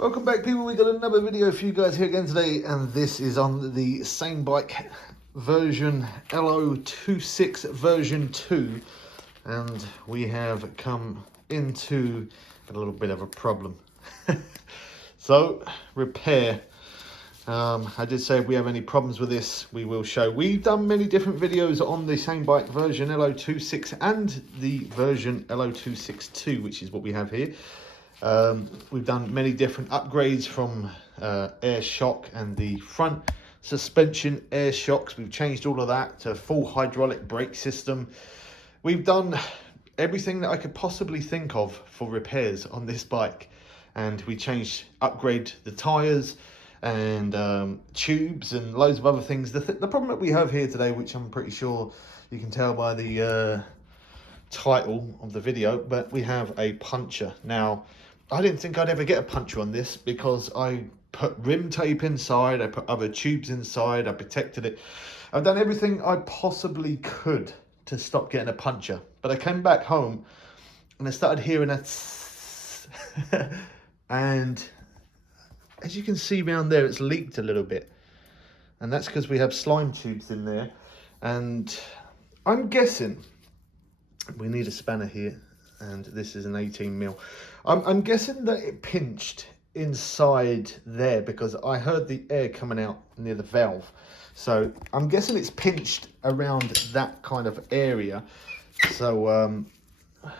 Welcome back, people. We got another video for you guys here again today, and this is on the Samebike version L026 version 2, and we have come into a little bit of a problem. So, repair. I did say if we have any problems with this, we will show. We've done many different videos on the Samebike version L026 and the version L026-2, which is what we have here. We've done many different upgrades from air shock and the front suspension air shocks. We've changed all of that to full hydraulic brake system. We've done everything that I could possibly think of for repairs on this bike, and we upgrade the tires and tubes and loads of other things. The problem that we have here today, which I'm pretty sure you can tell by the title of the video, but we have a puncture. Now, I didn't think I'd ever get a puncture on this because I put rim tape inside, I put other tubes inside, I protected it. I've done everything I possibly could to stop getting a puncture. But I came back home and I started hearing a and as you can see around there, it's leaked a little bit. And that's because we have slime tubes in there. And I'm guessing we need a spanner here, and this is an 18mm. I'm guessing that it pinched inside there because I heard the air coming out near the valve. So I'm guessing it's pinched around that kind of area. So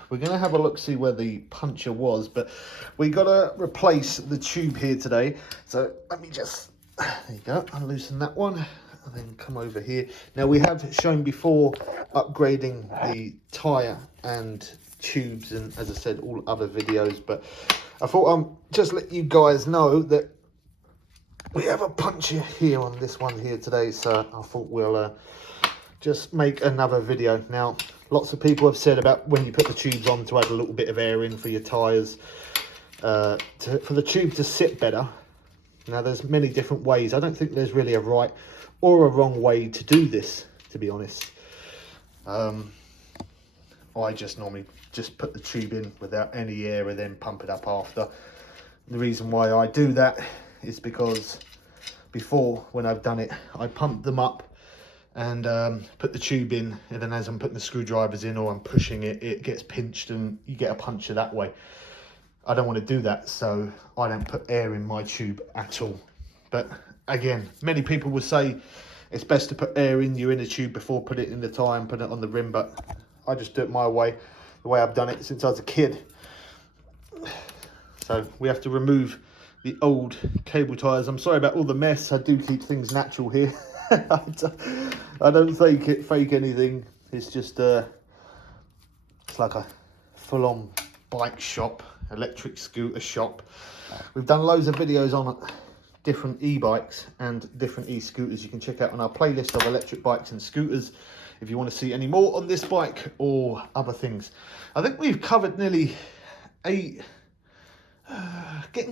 we're going to have a look, see where the puncture was, but we got to replace the tube here today. So let me just, there you go, unloosen that one and then come over here. Now, we have shown before upgrading the tyre and tubes and, as I said, all other videos, but I thought I'd just let you guys know that we have a puncture here on this one here today. So I thought we'll just make another video. Now, lots of people have said about when you put the tubes on to add a little bit of air in for your tyres, for the tube to sit better. Now, there's many different ways. I don't think there's really a right or a wrong way to do this, to be honest. I just normally just put the tube in without any air and then pump it up after. The reason why I do that is because before, when I've done it, I pump them up and put the tube in, and then as I'm putting the screwdrivers in or I'm pushing it, it gets pinched and you get a puncture that way. I don't want to do that, so I don't put air in my tube at all. But again, many people will say it's best to put air in your inner tube before put it in the tyre and put it on the rim, but I just do it my way, the way I've done it since I was a kid. So we have to remove the old cable tyres. I'm sorry about all the mess. I do keep things natural here. I don't fake anything. It's just it's like a full-on bike shop, electric scooter shop. We've done loads of videos on different e-bikes and different e-scooters. You can check out on our playlist of electric bikes and scooters if you want to see any more on this bike or other things. I think we've covered nearly getting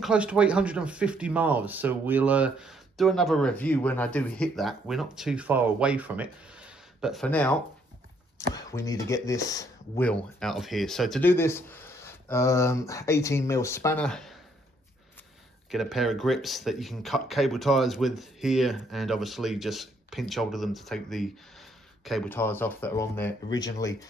close to 850 miles, so we'll do another review when I do hit that. We're not too far away from it, but for now we need to get this wheel out of here. So to do this, 18mm spanner, get a pair of grips that you can cut cable ties with here, and obviously just pinch hold of them to take the cable ties off that are on there originally.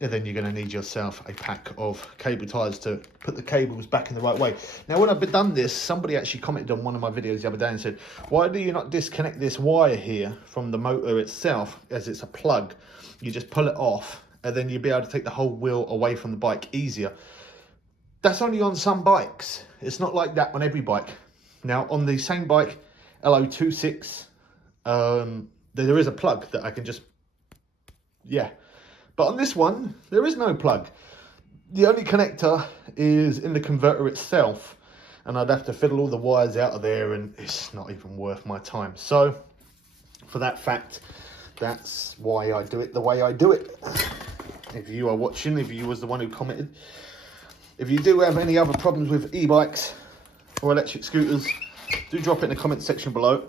And then you're going to need yourself a pack of cable ties to put the cables back in the right way. Now, when I've done this, somebody actually commented on one of my videos the other day and said, why do you not disconnect this wire here from the motor itself, as it's a plug? You just pull it off and then you'll be able to take the whole wheel away from the bike easier. That's only on some bikes. It's not like that on every bike. Now, on the Samebike L026, there is a plug that I can just, But on this one, there is no plug. The only connector is in the converter itself, and I'd have to fiddle all the wires out of there, and it's not even worth my time. So, for that fact, that's why I do it the way I do it. If you are watching, if you was the one who commented, if you do have any other problems with e-bikes or electric scooters, do drop it in the comment section below.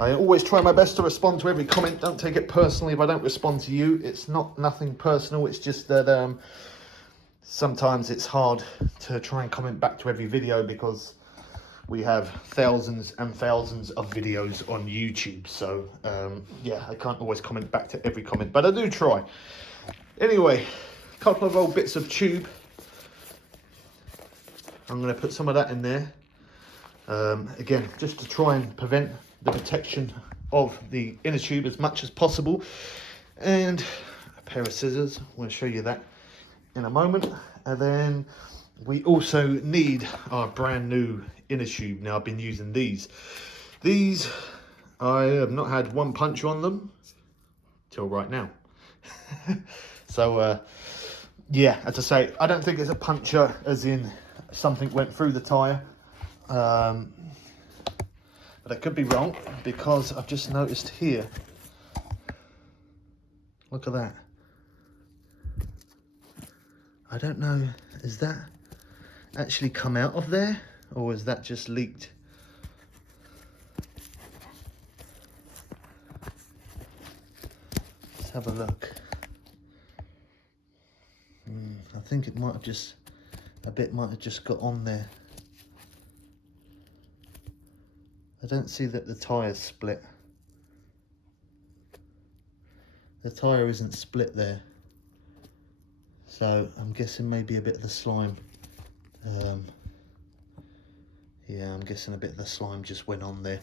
I always try my best to respond to every comment. Don't take it personally if I don't respond to you. It's nothing personal. It's just that sometimes it's hard to try and comment back to every video because we have thousands and thousands of videos on YouTube. So yeah, I can't always comment back to every comment, but I do try. Anyway, a couple of old bits of tube. I'm going to put some of that in there. Again, just to try and prevent the protection of the inner tube as much as possible. And a pair of scissors, we'll show you that in a moment. And then we also need our brand new inner tube. Now, I've been using these. These, I have not had one punch on them till right now. So, yeah, as I say, I don't think it's a puncture as in something went through the tyre. But I could be wrong because I've just noticed here. Look at that. I don't know, is that actually come out of there or is that just leaked? Let's have a look. I think it might have just, a bit might have just got on there. I don't see that the tyre's split. The tyre isn't split there. So I'm guessing maybe a bit of the slime. Yeah, I'm guessing a bit of the slime just went on there.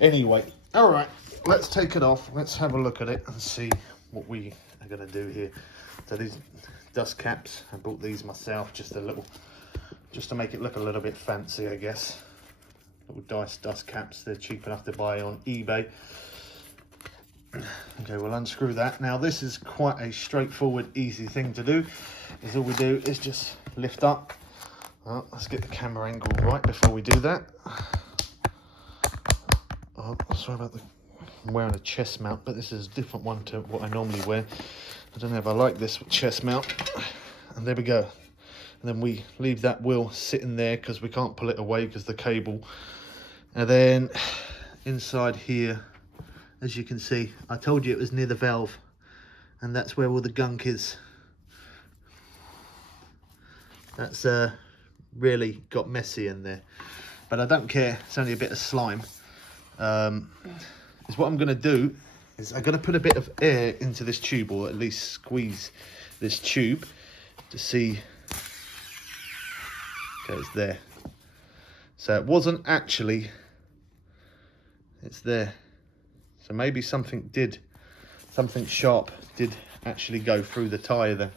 Anyway, all right, let's take it off. Let's have a look at it and see what we are gonna do here. So these dust caps, I bought these myself, just to make it look a little bit fancy, I guess. Little dice dust caps, they're cheap enough to buy on eBay. Okay, we'll unscrew that. Now this is quite a straightforward, easy thing to do. Is all we do is just lift up. Well, let's get the camera angle right before we do that. Oh, sorry about I'm wearing a chest mount, but this is a different one to what I normally wear. I don't know if I like this chest mount. And there we go. And then we leave that wheel sitting there because we can't pull it away because the cable. And then inside here, as you can see, I told you it was near the valve, and that's where all the gunk is. That's really got messy in there, but I don't care, it's only a bit of slime. Is what I'm going to do is I'm going to put a bit of air into this tube, or at least squeeze this tube to see. Okay, it's there. So it wasn't actually, it's there. So maybe something sharp did actually go through the tyre then.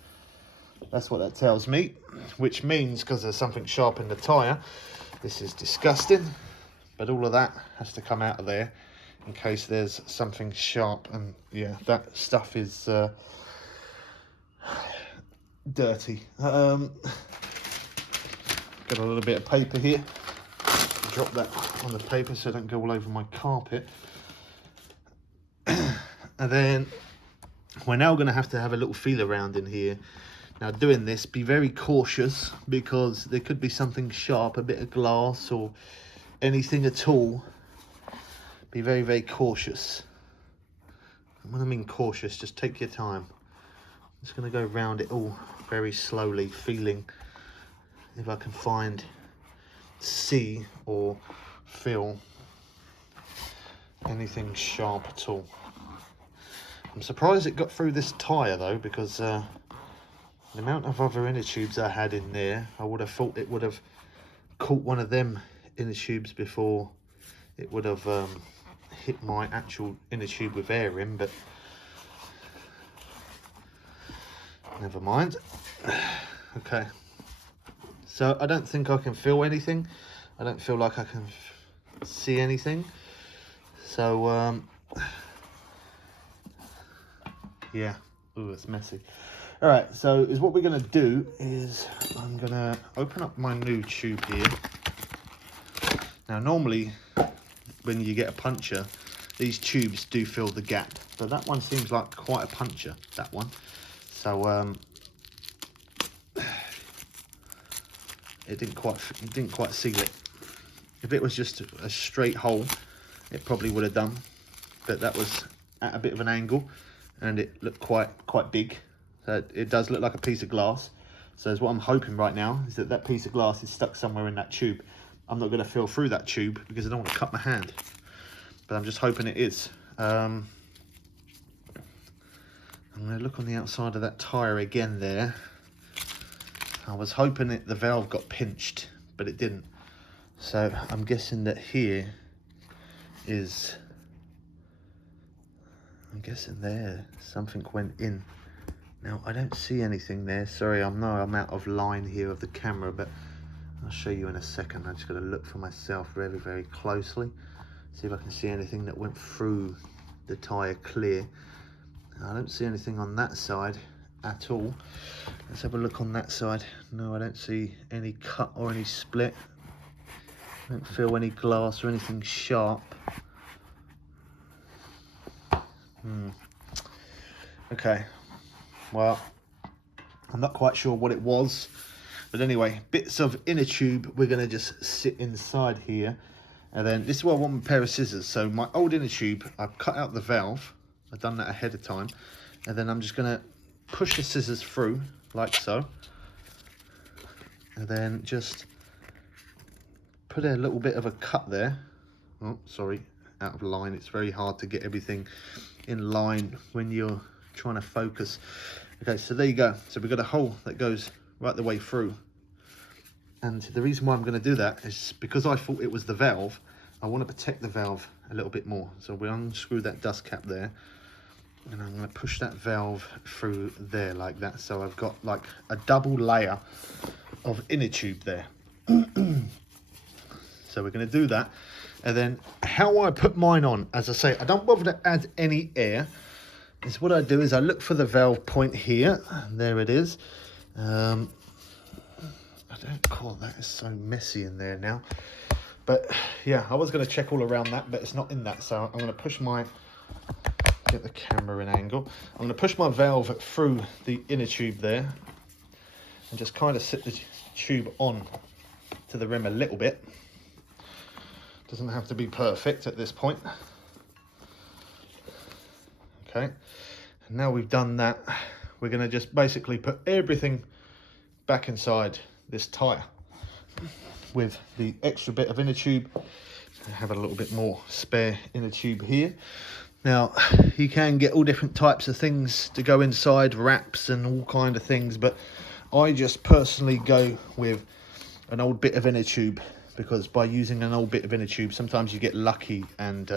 That's what that tells me, which means because there's something sharp in the tyre, this is disgusting, but all of that has to come out of there in case there's something sharp. And yeah, that stuff is dirty. Got a little bit of paper here. Drop that on the paper so it don't go all over my carpet. And then we're now going to have a little feel around in here. Now, doing this, be very cautious because there could be something sharp, a bit of glass or anything at all. Be very, very cautious. And when I mean cautious, just take your time. I'm just going to go around it all very slowly, feeling if I can see or feel anything sharp at all. I'm surprised it got through this tyre though, because the amount of other inner tubes I had in there, I would have thought it would have caught one of them inner tubes before it would have hit my actual inner tube with air in, but never mind. Okay, so I don't think I can feel anything. I don't feel like I can see anything. So yeah, ooh, it's messy. All right, so is what we're gonna do is I'm gonna open up my new tube here. Now, normally when you get a puncture, these tubes do fill the gap, but that one seems like quite a puncture, that one. So it didn't quite seal it. If it was just a straight hole, it probably would have done, but that was at a bit of an angle and it looked quite big. So it does look like a piece of glass, So what I'm hoping right now is that that piece of glass is stuck somewhere in that tube. I'm not going to feel through that tube because I don't want to cut my hand, but I'm just hoping it is. I'm going to look on the outside of that tyre again there. I was hoping the valve got pinched, but it didn't. So I'm guessing that here is, I'm guessing there something went in. Now I don't see anything there. Sorry, I'm out of line here of the camera, but I'll show you in a second. I just got to look for myself very, very closely, see if I can see anything that went through the tyre clear. I don't see anything on that side at all. Let's have a look on that side. No, I don't see any cut or any split. I don't feel any glass or anything sharp. Okay, well, I'm not quite sure what it was, but anyway, bits of inner tube we're going to just sit inside here. And then this is what I want with a pair of scissors. So my old inner tube, I've cut out the valve. I've done that ahead of time, and then I'm just going to push the scissors through like so, and then just put a little bit of a cut there. Oh, sorry, out of line. It's very hard to get everything in line when you're trying to focus. Okay, so there you go. So we've got a hole that goes right the way through, and the reason why I'm going to do that is because I thought it was the valve. I want to protect the valve a little bit more, so we'll unscrew that dust cap there, and I'm going to push that valve through there like that. So I've got like a double layer of inner tube there. So we're going to do that. And then how I put mine on, as I say, I don't bother to add any air. Is what I do is I look for the valve point here. There it is. I don't call that, it's so messy in there now. But yeah, I was going to check all around that, but it's not in that. So I'm going to push my, get the camera in angle. I'm going to push my valve through the inner tube there and just kind of sit the tube on to the rim a little bit. Doesn't have to be perfect at this point. Okay, and now we've done that, we're going to just basically put everything back inside this tyre with the extra bit of inner tube. I have a little bit more spare inner tube here. Now you can get all different types of things to go inside, wraps and all kind of things, but I just personally go with an old bit of inner tube, because by using an old bit of inner tube sometimes you get lucky, and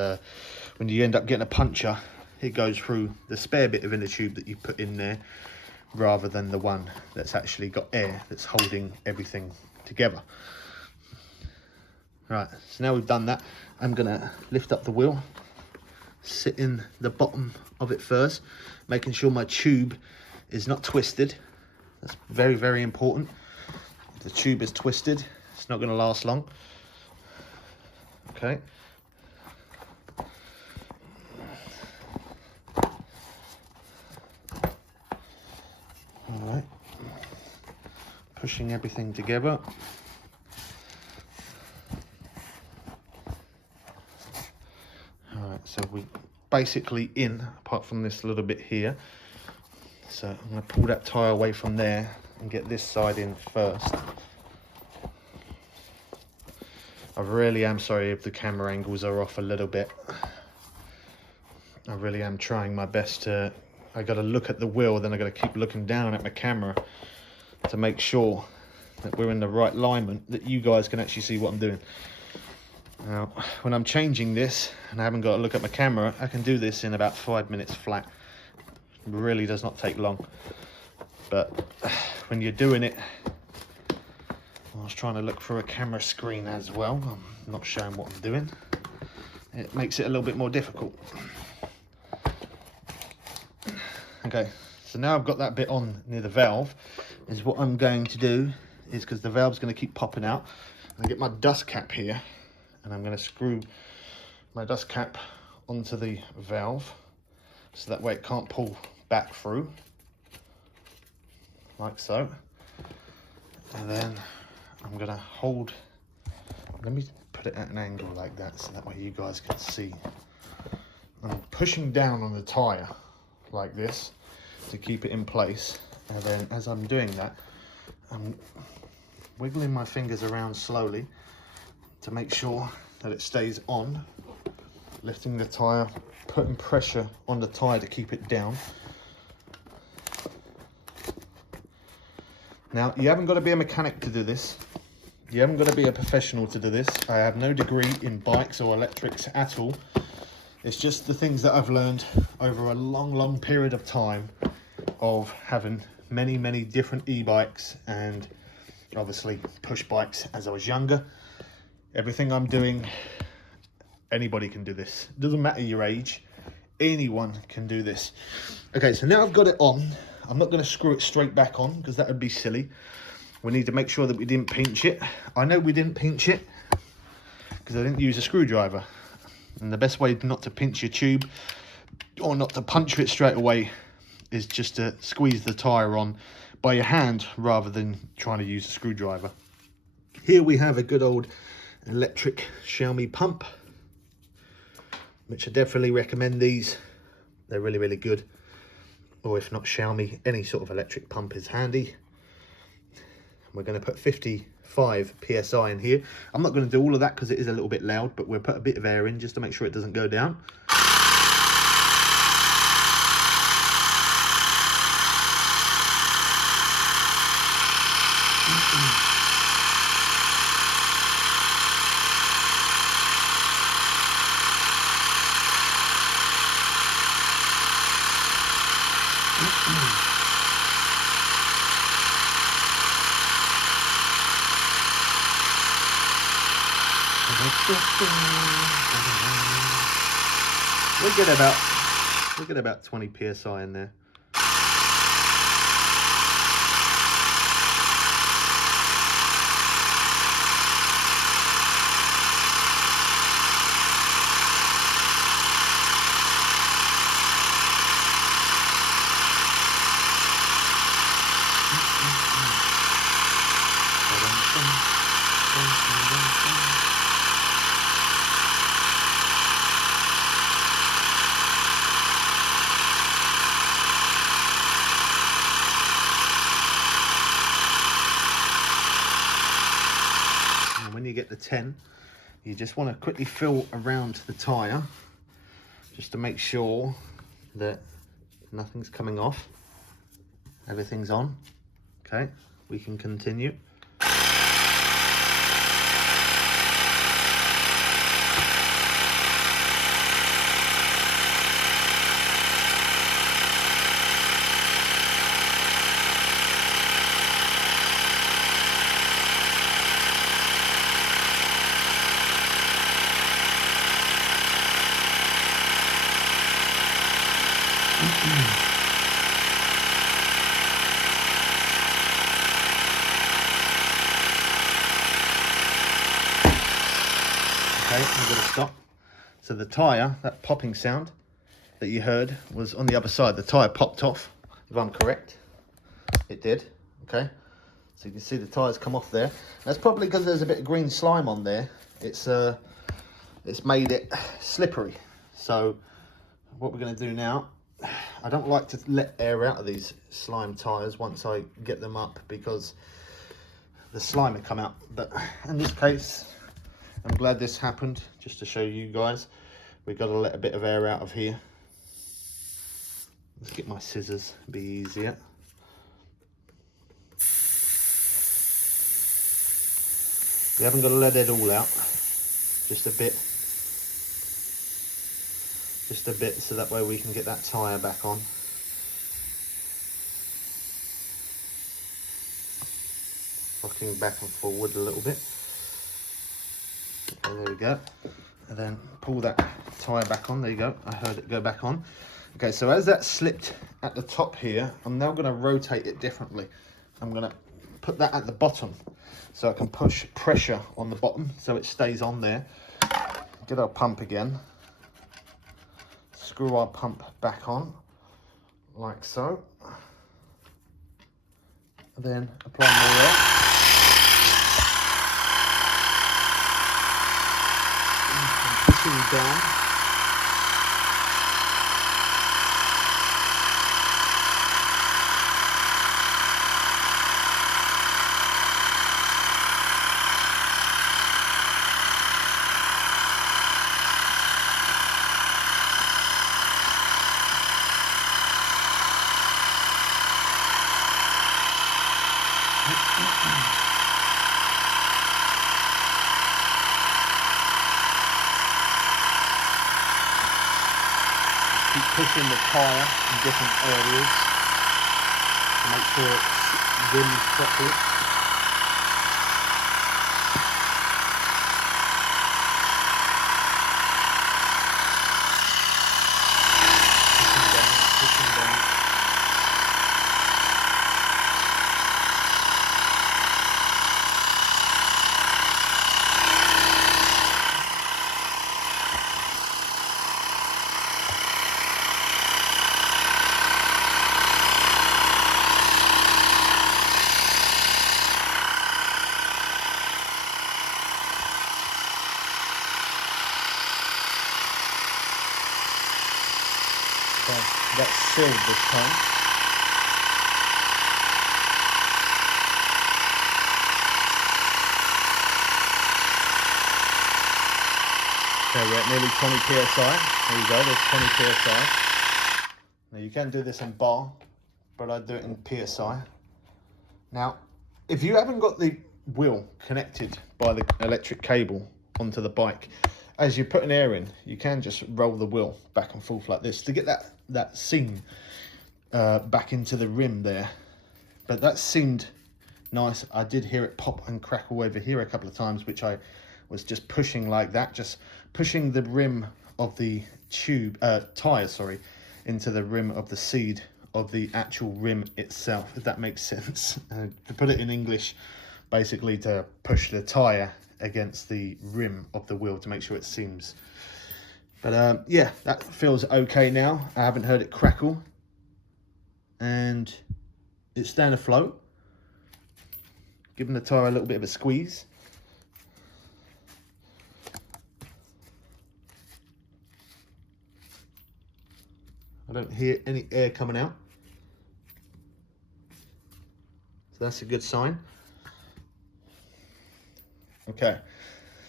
when you end up getting a puncture, it goes through the spare bit of inner tube that you put in there rather than the one that's actually got air that's holding everything together. Right, so now we've done that, I'm gonna lift up the wheel, sit in the bottom of it first, making sure my tube is not twisted. That's very, very important. If the tube is twisted, it's not going to last long. Okay. All right. Pushing everything together. All right, so we basically in, apart from this little bit here. So I'm going to pull that tyre away from there and get this side in first. I really am sorry if the camera angles are off a little bit. I really am trying my best to, I got to look at the wheel, then I got to keep looking down at my camera to make sure that we're in the right alignment, that you guys can actually see what I'm doing. Now, when I'm changing this and I haven't got to look at my camera, I can do this in about 5 minutes flat. It really does not take long. But when you're doing it, I was trying to look through a camera screen as well. I'm not showing what I'm doing. It makes it a little bit more difficult. Okay, so now I've got that bit on near the valve, is what I'm going to do is, because the valve's going to keep popping out, I get my dust cap here and I'm going to screw my dust cap onto the valve so that way it can't pull back through, like so. And then I'm going to hold, let me put it at an angle like that so that way you guys can see. I'm pushing down on the tyre like this to keep it in place, and then as I'm doing that, I'm wiggling my fingers around slowly to make sure that it stays on, lifting the tyre, putting pressure on the tyre to keep it down. Now, you haven't got to be a mechanic to do this. You haven't got to be a professional to do this. I have no degree in bikes or electrics at all. It's just the things that I've learned over a long period of time of having many different e-bikes and obviously push bikes as I was younger. Everything I'm doing, anybody can do this. It doesn't matter your age, anyone can do this. Okay, so now I've got it on. I'm not going to screw it straight back on because that would be silly. We need to make sure that we didn't pinch it. I know we didn't pinch it because I didn't use a screwdriver. And the best way not to pinch your tube or not to puncture it straight away is just to squeeze the tyre on by your hand rather than trying to use a screwdriver. Here we have a good old electric Xiaomi pump, which I definitely recommend these. They're really good. Or if not Xiaomi, any sort of electric pump is handy. We're going to put 55 PSI in here. I'm not going to do all of that because it is a little bit loud, but we'll put a bit of air in just to make sure it doesn't go down. We'll get about 20 PSI in there. When you get the 10, you just want to quickly feel around the tyre just to make sure that nothing's coming off, everything's on. Okay, we can continue. Okay, I'm going to stop. So the tyre, that popping sound that you heard was on the other side. The tyre popped off, if I'm correct. It did, okay? So you can see the tyres come off there. That's probably because there's a bit of green slime on there. It's made it slippery. So what we're going to do now, I don't like to let air out of these slime tyres once I get them up because the slime will come out. But in this case, I'm glad this happened, just to show you guys. We've got to let a bit of air out of here. Let's get my scissors, be easier. You haven't got to let it all out, just a bit. Just a bit, so that way we can get that tyre back on. Rocking back and forward a little bit. And there we go. And then pull that tyre back on. There you go. I heard it go back on. Okay, so as that slipped at the top here, I'm now going to rotate it differently. I'm going to put that at the bottom so I can push pressure on the bottom so it stays on there. Get our pump again. Screw our pump back on, like so. And then apply more air. And pushing down. keep pushing the tyre in different areas to make sure it's rimmed properly. Pushing down. That's sealed this time. Okay, we're at nearly 20 psi. There you go, there's 20 psi. Now you can do this in bar, but I do it in psi. Now, if you haven't got the wheel connected by the electric cable onto the bike, as you put an air in, you can just roll the wheel back and forth like this to get that seam back into the rim there. But that seemed nice. I did hear it pop and crackle over here a couple of times, which I was just pushing like that, just pushing the rim of the tire, sorry, into the rim of the seed of the actual rim itself, if that makes sense. To put it in English, basically to push the tire against the rim of the wheel to make sure it seams. But yeah, that feels okay now. I haven't heard it crackle, and it's staying afloat. Giving the tire a little bit of a squeeze. I don't hear any air coming out, so that's a good sign. Okay,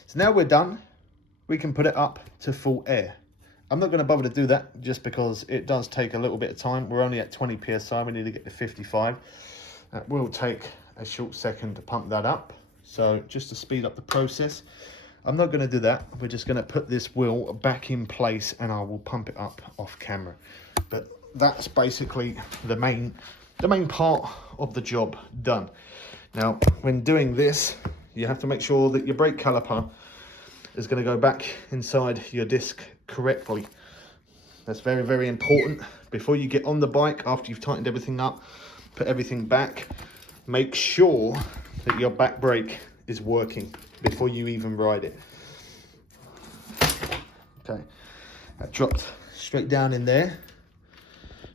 so now we're done. We can put it up to full air. I'm not going to bother to do that just because it does take a little bit of time. We're only at 20 psi, we need to get to 55. That will take a short second to pump that up. So just to speed up the process, I'm not going to do that. We're just going to put this wheel back in place and I will pump it up off camera. But that's basically the main part of the job done. Now, when doing this, you have to make sure that your brake caliper is going to go back inside your disc correctly. That's very, very important. Before you get on the bike, after you've tightened everything up, put everything back, make sure that your back brake is working before you even ride it. Okay, that dropped straight down in there.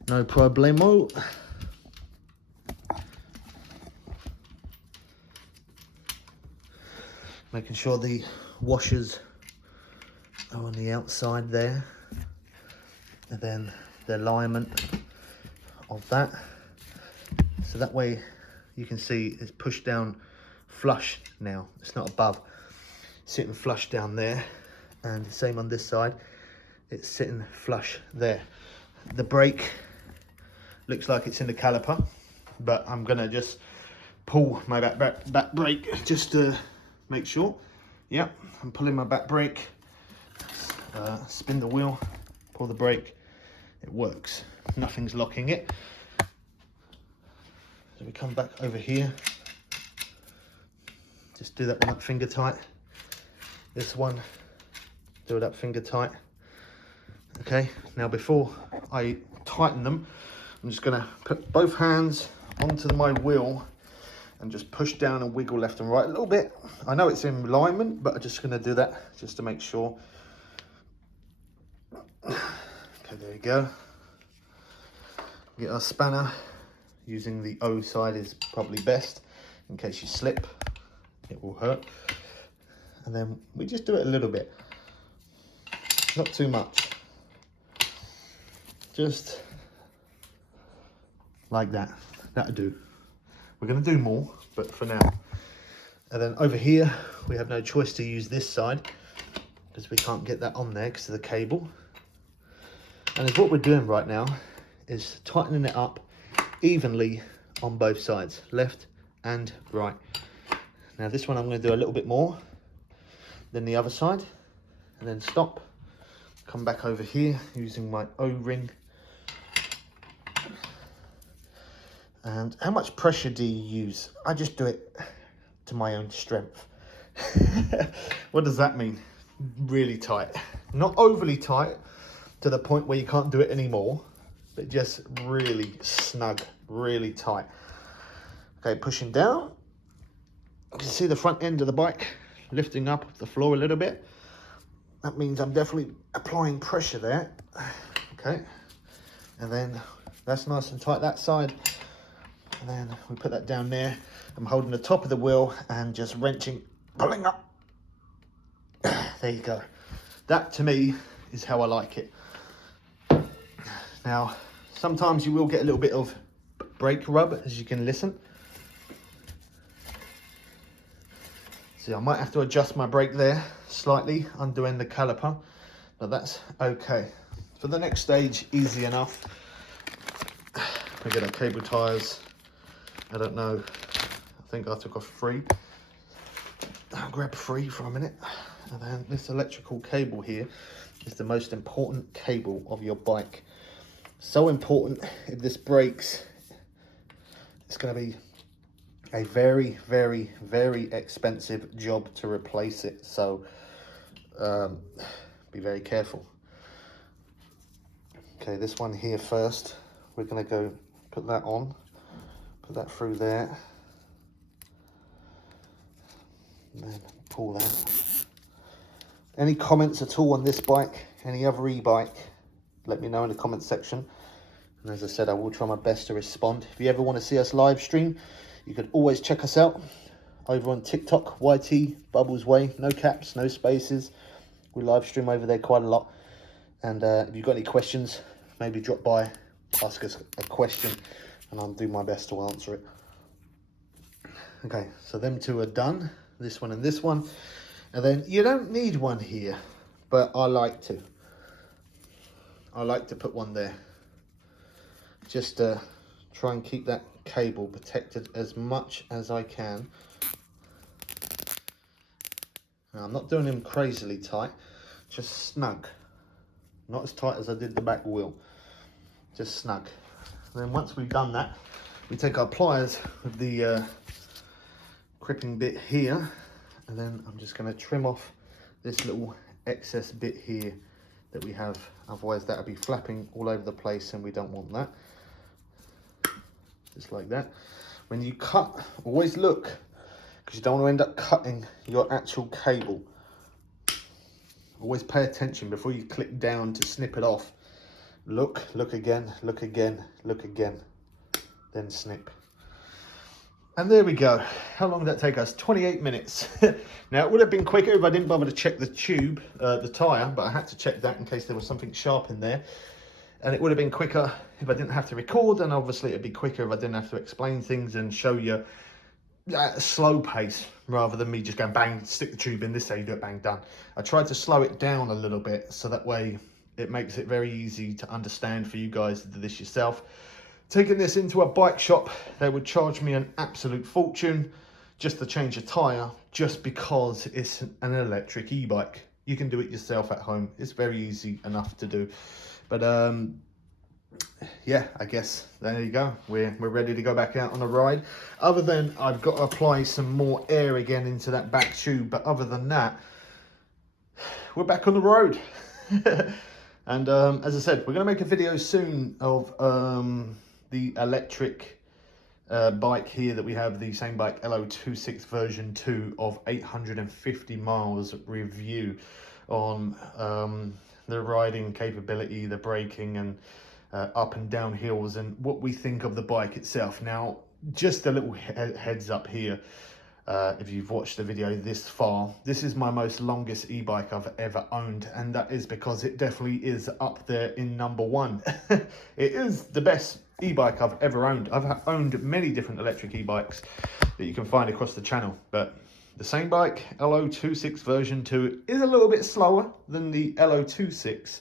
No problemo. Making sure the washers are on the outside there, and then the alignment of that, so that way you can see it's pushed down flush now. It's not above, it's sitting flush down there, and the same on this side, it's sitting flush there. The brake looks like it's in the caliper, but I'm gonna just pull my back brake just to make sure. Yep, I'm pulling my back brake, spin the wheel, pull the brake, it works. Nothing's locking it. So we come back over here, just do that one up finger tight. This one, do it up finger tight. Okay, now before I tighten them, I'm just gonna put both hands onto my wheel and just push down and wiggle left and right a little bit. I know it's in alignment, but I'm just gonna do that just to make sure. Okay, there you go. Get our spanner. Using the O side is probably best in case you slip, it will hurt. And then we just do it a little bit, not too much, just like that. That'll do. We're going to do more, but for now. And then over here, we have no choice to use this side because we can't get that on there because of the cable. And what we're doing right now is tightening it up evenly on both sides, left and right. Now this one I'm going to do a little bit more than the other side, and then stop come back over here using my O-ring. And how much pressure do you use? I just do it to my own strength. What does that mean? Really tight. Not overly tight to the point where you can't do it anymore, but just really snug, really tight. Okay, pushing down. You can see the front end of the bike lifting up the floor a little bit. That means I'm definitely applying pressure there. Okay, and then that's nice and tight that side. And then we put that down there. I'm holding the top of the wheel and just wrenching, pulling up. There you go. That to me is how I like it. Now, sometimes you will get a little bit of brake rub, as you can listen. See, I might have to adjust my brake there slightly, undoing the caliper, but that's okay. For the next stage, easy enough. We get our cable ties. I don't know, I think I took off 3. I'll grab 3 for a minute. And then this electrical cable here is the most important cable of your bike. So important, if this breaks, it's going to be a very, very, very expensive job to replace it. So be very careful. Okay, this one here first, we're going to go put that on. Put that through there, and then pull that. Any comments at all on this bike, any other e-bike, let me know in the comment section. And as I said, I will try my best to respond. If you ever want to see us live stream, you could always check us out over on TikTok, YT Bubbles Way, no caps, no spaces. We live stream over there quite a lot. And if you've got any questions, maybe drop by, ask us a question, and I'll do my best to answer it. Okay, so them two are done, this one and this one. And then you don't need one here, but I like to. I like to put one there. Just to try and keep that cable protected as much as I can. Now, I'm not doing them crazily tight, just snug. Not as tight as I did the back wheel, just snug. And then once we've done that, we take our pliers with the cripping bit here, and then I'm just going to trim off this little excess bit here that we have. Otherwise that'll be flapping all over the place, and we don't want that. Just like that. When you cut, always look, because you don't want to end up cutting your actual cable. Always pay attention before you click down to snip it off. Look again, look again, look again, then snip. And there we go. How long did that take us? 28 minutes. Now, it would have been quicker if I didn't bother to check the tube, the tyre, but I had to check that in case there was something sharp in there. And it would have been quicker if I didn't have to record, and obviously it'd be quicker if I didn't have to explain things and show you at a slow pace, rather than me just going bang, stick the tube in, this how you do it, bang, done. I tried to slow it down a little bit, so that way it makes it very easy to understand for you guys to do this yourself. Taking this into a bike shop, they would charge me an absolute fortune just to change a tyre, just because it's an electric e-bike. You can do it yourself at home. It's very easy enough to do. But yeah, I guess there you go. We're ready to go back out on a ride. Other than I've got to apply some more air again into that back tube. But other than that, we're back on the road. And as I said, we're going to make a video soon of the electric bike here that we have, the Samebike L026 version 2 of 850 miles review on the riding capability, the braking, and up and down hills, and what we think of the bike itself. Now, just a little heads up here, if you've watched the video this far, this is my most longest e-bike I've ever owned, and that is because it definitely is up there in #1. It is the best e-bike I've ever owned. I've owned many different electric e-bikes that you can find across the channel, but the Samebike L026 version 2 is a little bit slower than the L026,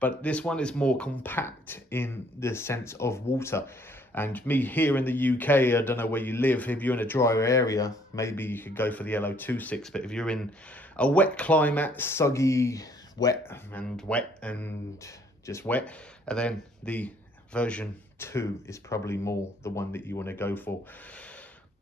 but this one is more compact in the sense of water. And me here in the UK, I don't know where you live, if you're in a drier area, maybe you could go for the L026, but if you're in a wet climate, soggy, wet and just wet. And then the version 2 is probably more the one that you want to go for.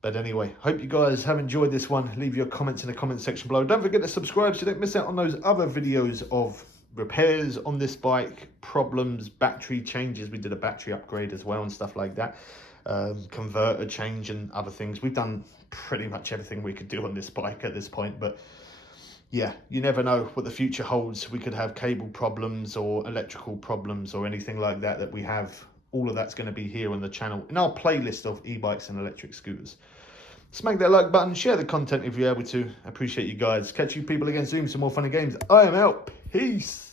But anyway, hope you guys have enjoyed this one. Leave your comments in the comment section below. Don't forget to subscribe so you don't miss out on those other videos of repairs on this bike, problems, battery changes. We did a battery upgrade as well and stuff like that. Converter change and other things. We've done pretty much everything we could do on this bike at this point. But yeah, you never know what the future holds. We could have cable problems or electrical problems or anything like that that we have. All of that's going to be here on the channel in our playlist of e-bikes and electric scooters. Smack that like button, share the content if you're able to. I appreciate you guys. Catch you people again soon, some more fun and games. I am out. Peace.